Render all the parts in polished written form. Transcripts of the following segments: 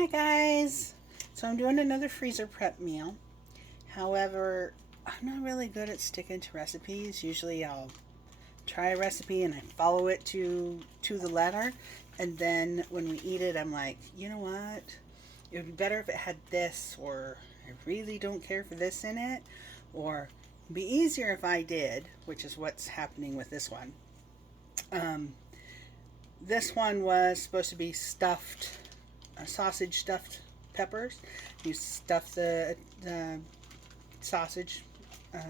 Hi guys! So I'm doing another freezer prep meal. However, I'm not really good at sticking to recipes. Usually I'll try a recipe and I follow it to the letter, and then when we eat it I'm like, you know what? It would be better if it had this, or I really don't care for this in it, or it'd be easier if I did, which is what's happening with this one. Um, this one was supposed to be stuffed sausage stuffed peppers. You stuff the sausage,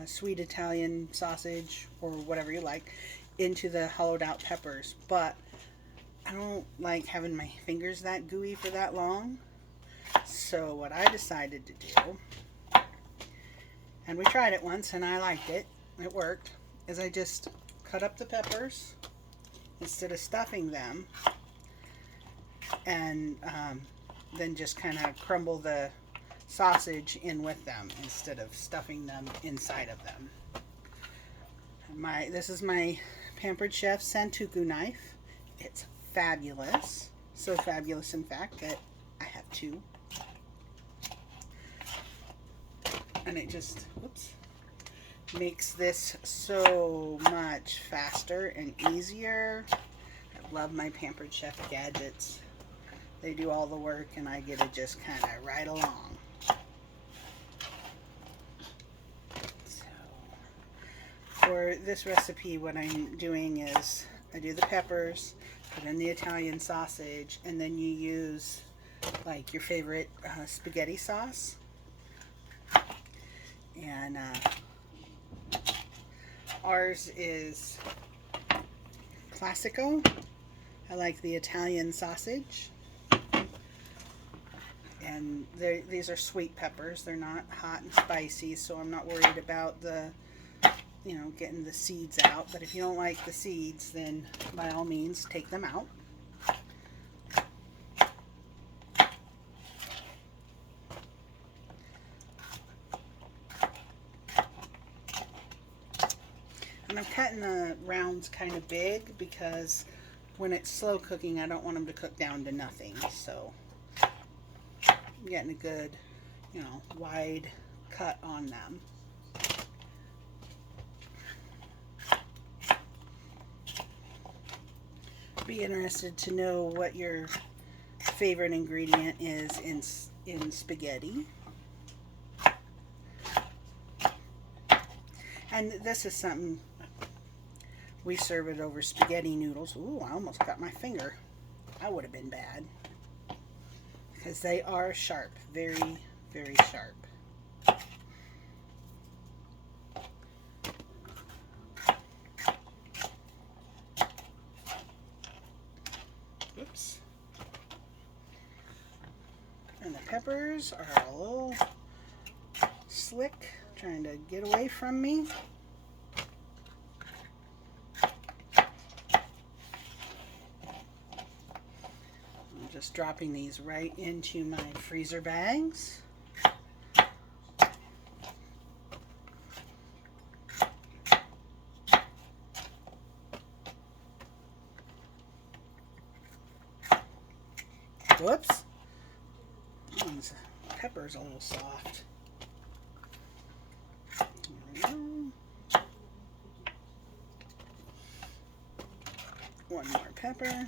sweet Italian sausage, or whatever you like, into the hollowed out peppers. But I don't like having my fingers that gooey for that long. So what I decided to do, and we tried it once and I liked it, it worked, is I just cut up the peppers instead of stuffing them, and then just kind of crumble the sausage in with them instead of stuffing them inside of them. This is my Pampered Chef Santoku knife. It's fabulous. So fabulous, in fact, that I have two. And it just, makes this so much faster and easier. I love my Pampered Chef gadgets. They do all the work and I get to just kind of ride along. So, for this recipe, what I'm doing is I do the peppers, put in the Italian sausage, and then you use like your favorite spaghetti sauce. And ours is Classico. I like the Italian sausage. And these are sweet peppers. They're not hot and spicy, so I'm not worried about getting the seeds out. But if you don't like the seeds, then by all means take them out. And I'm cutting the rounds kind of big because when it's slow cooking, I don't want them to cook down to nothing. So I'm getting a good, wide cut on them. Be interested to know what your favorite ingredient is in spaghetti. And this is something, we serve it over spaghetti noodles. Ooh, I almost got my finger. That would have been bad. Because they are sharp. Very, very sharp. Oops. And the peppers are a little slick, trying to get away from me. Just dropping these right into my freezer bags. Whoops. This pepper's a little soft. There we go. One more pepper.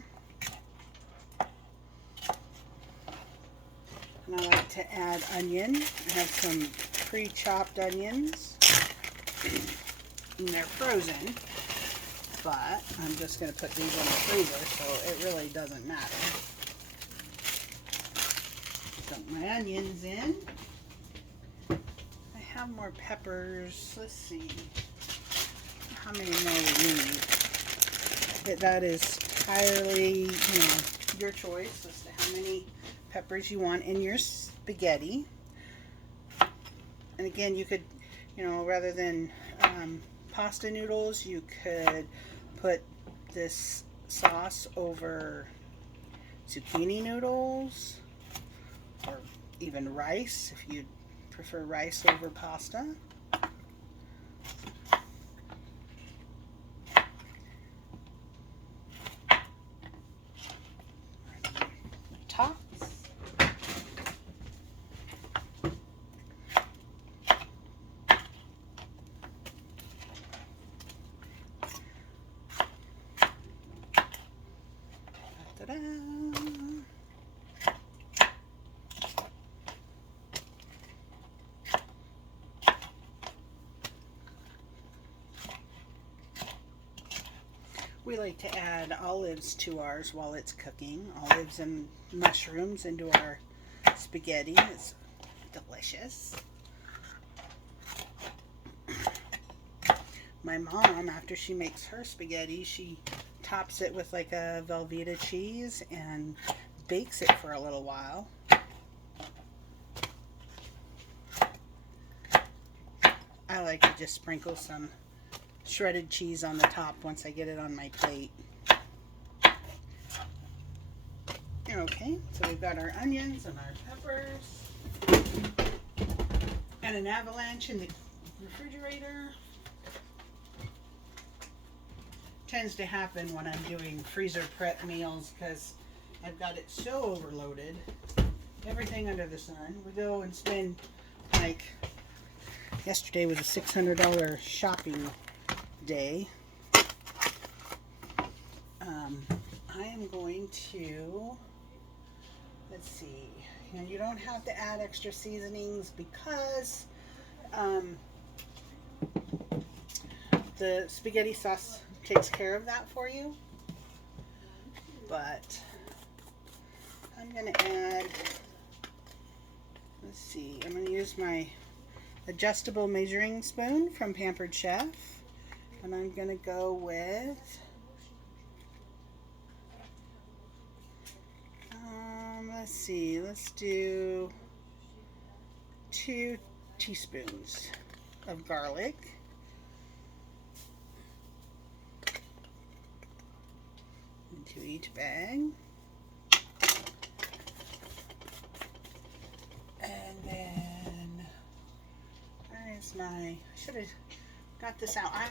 And I like to add onion. I have some pre-chopped onions. And they're frozen. But I'm just going to put these in the freezer, so it really doesn't matter. Dump my onions in. I have more peppers. Let's see how many more we need. That is entirely, your choice as to how many peppers you want in your spaghetti. And again, you could, rather than pasta noodles, you could put this sauce over zucchini noodles, or even rice if you prefer rice over pasta. Tops. We like to add olives to ours while it's cooking. Olives and mushrooms into our spaghetti. It's delicious. My mom, after she makes her spaghetti, she tops it with like a Velveeta cheese and bakes it for a little while. I like to just sprinkle some shredded cheese on the top once I get it on my plate. Okay, so we've got our onions and our peppers and an avalanche in the refrigerator. Tends to happen when I'm doing freezer prep meals because I've got it so overloaded. Everything under the sun. We go and spend, like, yesterday was a $600 shopping day. I am going to, let's see, and you don't have to add extra seasonings because the spaghetti sauce takes care of that for you. But I'm going to add, let's see, I'm going to use my adjustable measuring spoon from Pampered Chef, and I'm going to go with let's see, let's do 2 teaspoons of garlic, into each bag. And then there's my, I should have got this out. I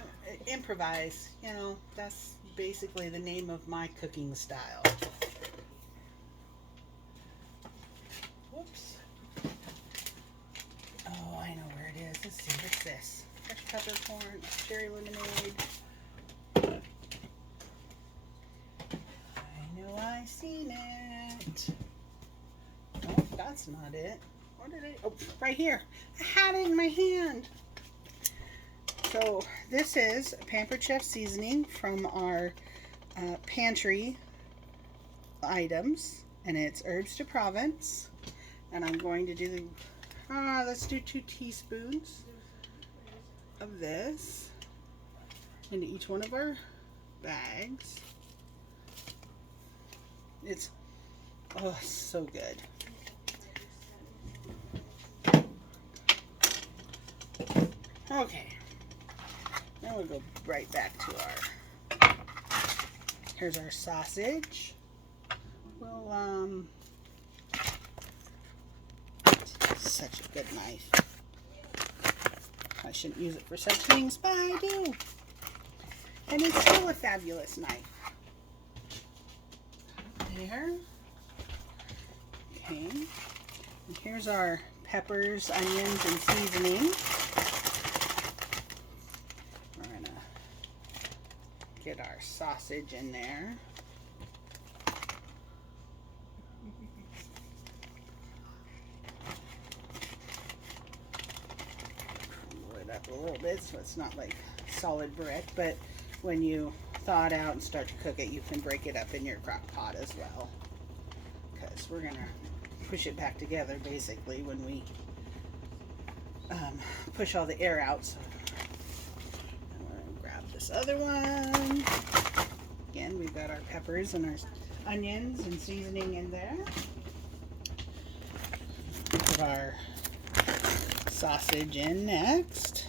improvise, you know, that's basically the name of my cooking style. Whoops. Oh, I know where it is. Let's see, what's this? Fresh peppercorn, cherry lemonade. I know I seen it. Oh, that's not it. What did I, oh, right here. I had it in my hand. So this is Pampered Chef seasoning from our pantry items, and it's herbs de Provence. And I'm going to do, let's do 2 teaspoons of this into each one of our bags. It's, oh, so good. Okay, now we'll go right back to our, here's our sausage. We'll, such a good knife. I shouldn't use it for such things, but I do. And it's still a fabulous knife. There. Okay. And here's our peppers, onions, and seasoning. We're gonna get our sausage in there. Pull it up a little bit so it's not like solid brick, but when you thaw it out and start to cook it, you can break it up in your crock pot as well. Because we're gonna push it back together basically when we push all the air out. So I'm gonna grab this other one. Again, we've got our peppers and our onions and seasoning in there. Put our sausage in next.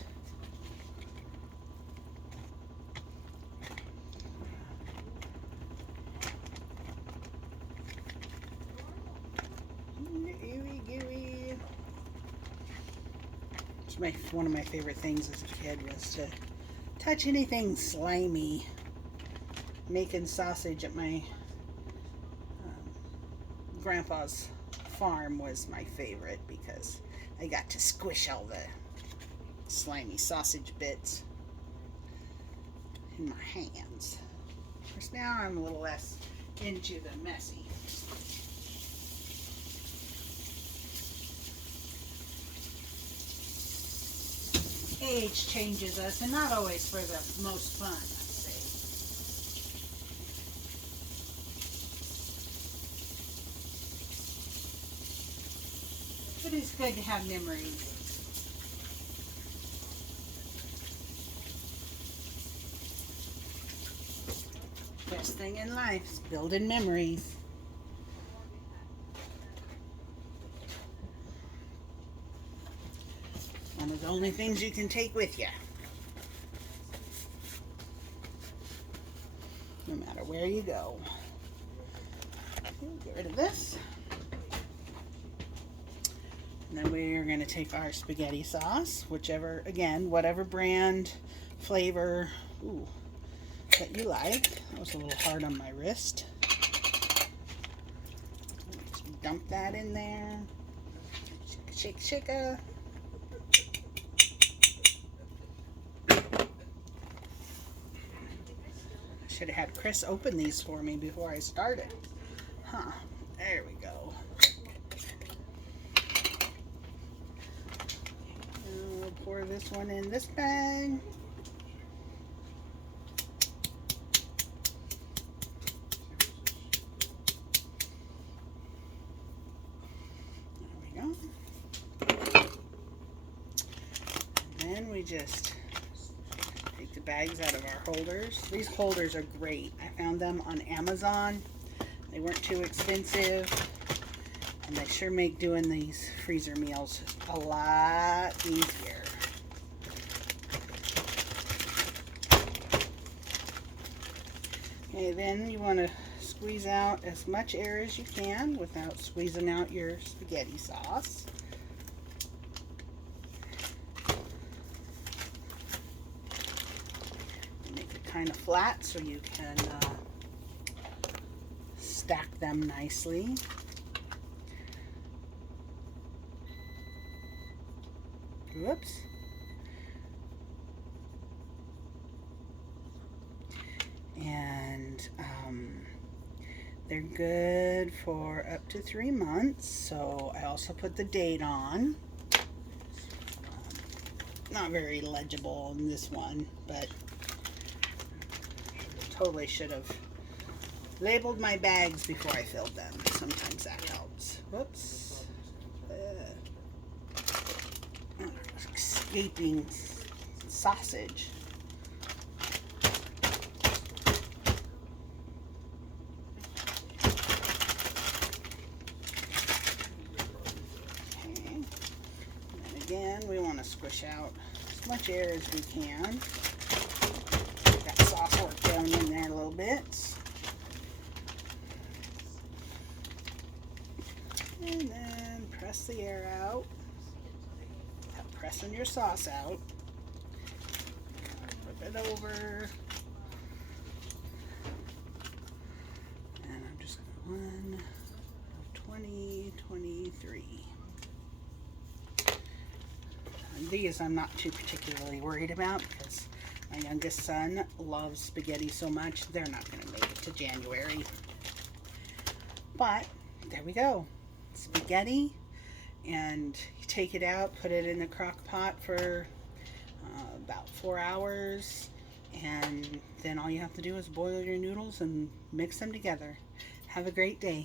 One of my favorite things as a kid was to touch anything slimy. Making sausage at my grandpa's farm was my favorite because I got to squish all the slimy sausage bits in my hands. Of course, now I'm a little less into the messy. Age changes us, and not always for the most fun, I'd say. It is good to have memories. Best thing in life is building memories. One of the only things you can take with you, no matter where you go. Get rid of this. And then we're going to take our spaghetti sauce, whichever, again, whatever brand, flavor, that you like. That was a little hard on my wrist. Just dump that in there. Shake, shake, shake. Should have had Chris open these for me before I started. There we go. We'll pour this one in this bag. There we go. And then we just take the bags out of our holders. These holders are great. I found them on Amazon. They weren't too expensive, and they sure make doing these freezer meals a lot easier. Okay, then you want to squeeze out as much air as you can without squeezing out your spaghetti sauce. Make it kind of flat so you can stack them nicely. Whoops. And they're good for up to 3 months. So I also put the date on. Not very legible in this one, but totally should have labeled my bags before I filled them. Sometimes that helps. Whoops. Escaping sausage. Okay. And then again, we want to squish out as much air as we can. Got sauce work down in there a little bit. And then press the air out. Pressing your sauce out. Flip it over. And I'm just going 20, 23. And these I'm not too particularly worried about because my youngest son loves spaghetti so much they're not going to make it to January. But there we go. Spaghetti, and you take it out, put it in the crock pot for about 4 hours, and then all you have to do is boil your noodles and mix them together. Have a great day.